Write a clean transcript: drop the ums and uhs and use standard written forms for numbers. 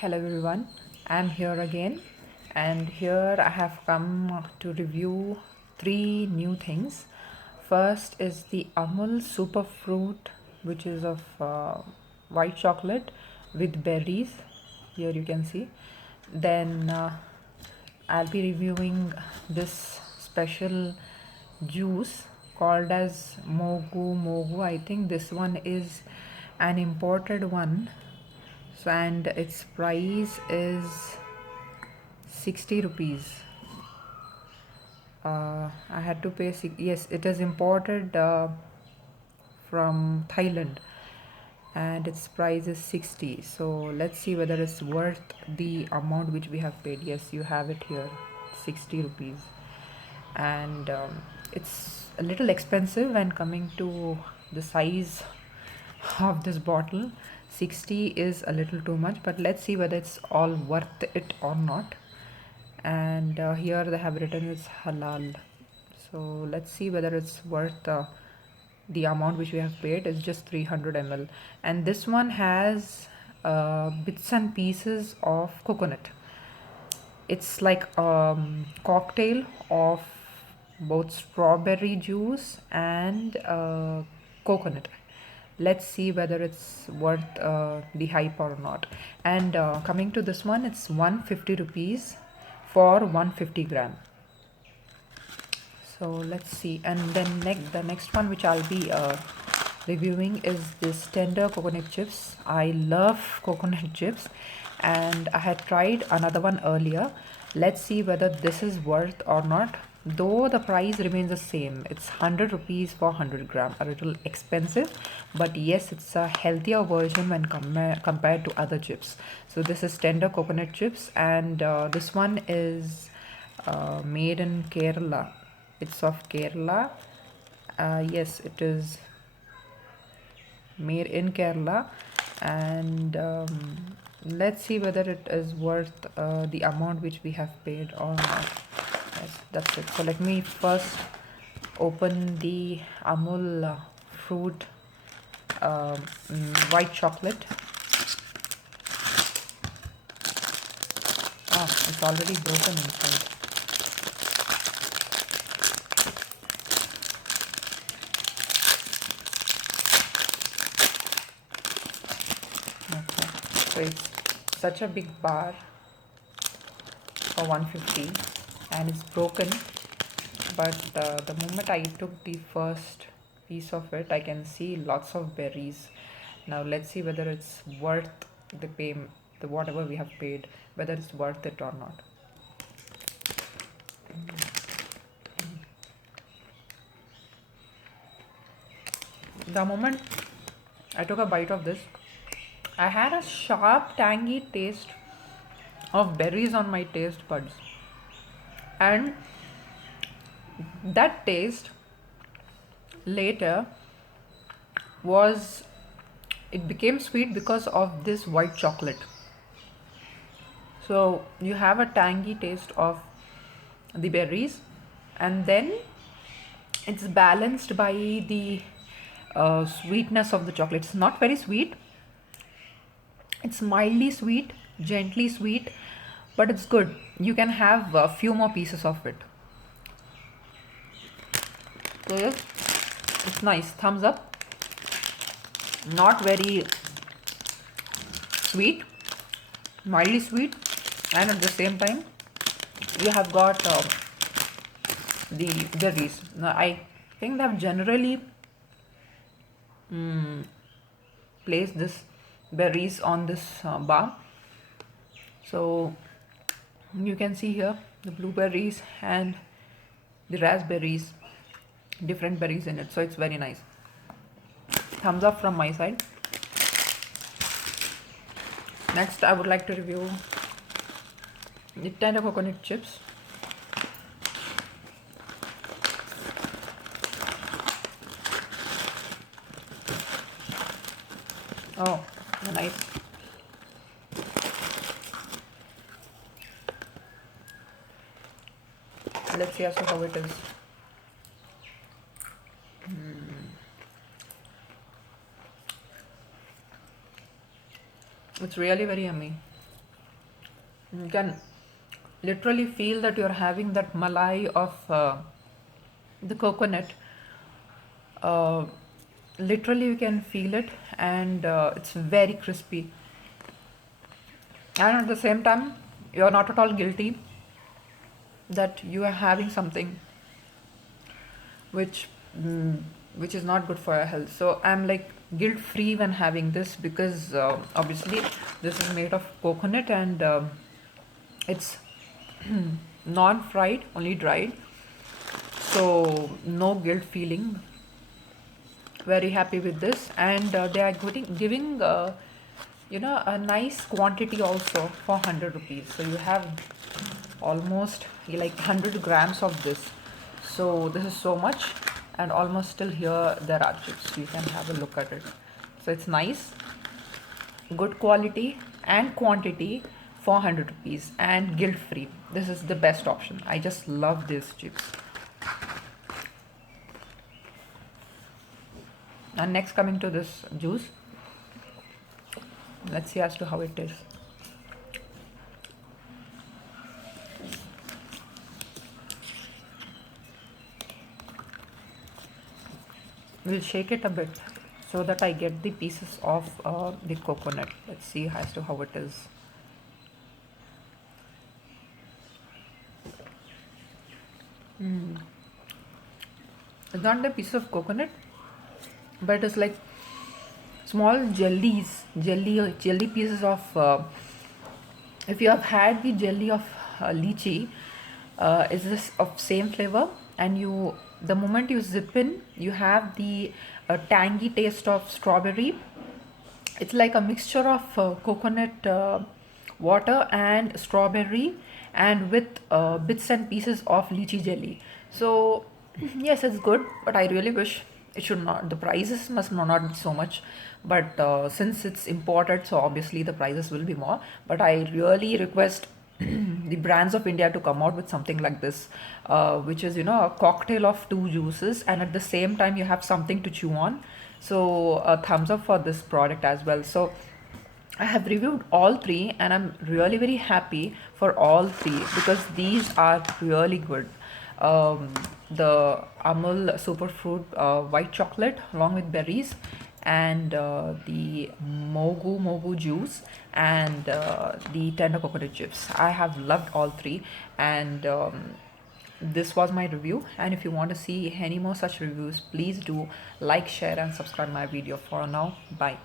Hello everyone, I'm here again, and here I have come to review three new things. First is the Amul Superfruit, which is of white chocolate with berries. Here you can see. Then I'll be reviewing this special juice called as Mogu Mogu. I think this one is an imported one, so and its price is 60 rupees. I had to pay yes, it is imported from Thailand, and its price is 60. So let's see whether it's worth the amount which we have paid. Yes, you have it here, 60 rupees. And it's a little expensive when coming to the size of this bottle. 60 is a little too much, but let's see whether it's all worth it or not. And here they have written it's halal, so let's see whether it's worth the amount which we have paid. Is just 300 ml, and this one has bits and pieces of coconut. It's like cocktail of both strawberry juice and coconut. Let's see whether it's worth the hype or not. And coming to this one, it's 150 rupees for 150 gram. So let's see. And then the next one which I'll be reviewing is this tender coconut chips. I love coconut chips, and I had tried another one earlier. Let's see whether this is worth or not, though the price remains the same. It's 100 rupees for 100 gram, a little expensive, but yes, it's a healthier version when compared to other chips. So this is tender coconut chips, and this one is made in Kerala. It's of Kerala. Yes, it is made in Kerala, and let's see whether it is worth the amount which we have paid or not. Yes, that's it. So let me first open the Amul fruit white chocolate. It's already broken inside. Okay. So it's such a big bar for 150, and it's broken, but the moment I took the first piece of it, I can see lots of berries. Now let's see whether it's worth the the whatever we have paid, whether it's worth it or not. The moment I took a bite of this, I had a sharp tangy taste of berries on my taste buds, and that taste later was, it became sweet because of this white chocolate. So you have a tangy taste of the berries, and then it's balanced by the sweetness of the chocolate. It's not very sweet, it's mildly sweet, gently sweet, but it's good. You can have a few more pieces of it. So yes, it's nice. Thumbs up. Not very sweet, mildly sweet, and at the same time you have got the berries. Now I think they've generally placed this berries on this bar. So you can see here the blueberries and the raspberries, different berries in it. So it's very nice. Thumbs up from my side. Next, I would like to review the tender coconut chips. Oh, nice. Let's see also how it is. It's really very yummy. You can literally feel that you're having that malai of the coconut. uh, Literally you can feel it, and it's very crispy, and at the same time you're not at all guilty that you are having something which mm, which is not good for your health. So I'm like guilt free when having this, because obviously this is made of coconut, and it's non fried, only dried, so no guilt feeling. Very happy with this, and they are giving a nice quantity also for 100 rupees. So you have almost like 100 grams of this. So this is so much, and almost still here there are chips. You can have a look at it. So it's nice, good quality and quantity for 100 rupees, and guilt free. This is the best option. I just love these chips. And next, coming to this juice, let's see as to how it is. We'll shake it a bit so that I get the pieces of the coconut. Let's see as to how it is. It's not the piece of coconut, but it's like small jelly pieces of. If you have had the jelly of lychee, is this of same flavor? And the moment you zip in, you have the tangy taste of strawberry. It's like a mixture of coconut water and strawberry, and with bits and pieces of lychee jelly. So yes, it's good, but I really wish it should not. The prices must not be so much, but since it's imported, so obviously the prices will be more. But I really request the brands of India to come out with something like this, which is a cocktail of two juices, and at the same time you have something to chew on. So a thumbs up for this product as well. So I have reviewed all three, and I'm really very happy for all three because these are really good. The Amul Superfruit white chocolate along with berries, and the Mogu juice, and the tender coconut chips. I have loved all three, and this was my review. And if you want to see any more such reviews, please do like, share, and subscribe my video. For now, bye.